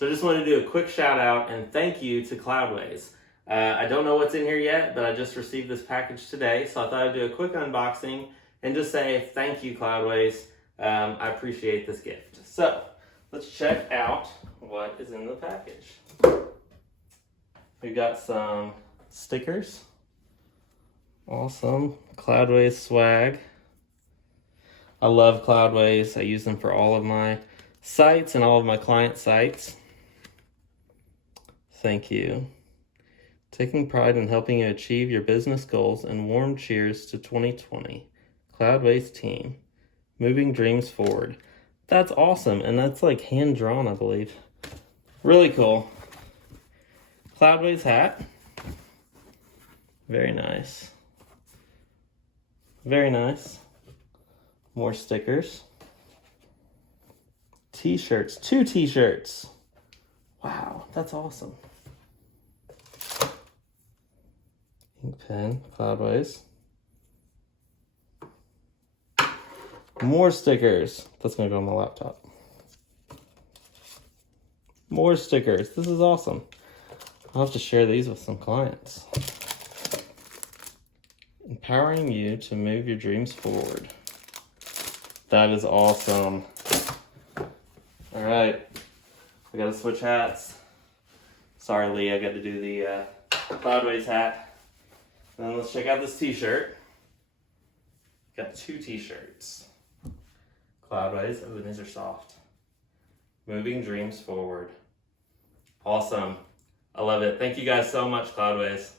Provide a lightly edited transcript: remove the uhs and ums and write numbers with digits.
So I just wanted to do a quick shout out and thank you to Cloudways. I don't know what's in here yet, but I just received this package today, so I thought I'd do a quick unboxing and just say thank you, Cloudways. I appreciate this gift. So let's check out what is in the package. We've got some stickers. Awesome. Cloudways swag. I love Cloudways. I use them for all of my sites and all of my client sites. Thank you. Taking pride in helping you achieve your business goals, and warm cheers to 2020. Cloudways team. Moving dreams forward. That's awesome, and that's like hand drawn, I believe. Really cool. Cloudways hat. Very nice. Very nice. More stickers. T-shirts. 2 t-shirts. Wow, that's awesome. Ink pen, Cloudways. More stickers. That's gonna go on my laptop. More stickers. This is awesome. I'll have to share these with some clients. Empowering you to move your dreams forward. That is awesome. All right, we gotta switch hats. Sorry, Lee, I got to do the Cloudways hat. And then let's check out this t-shirt. Got 2 t-shirts. Cloudways, oh, these are soft. Moving dreams forward. Awesome. I love it. Thank you guys so much, Cloudways.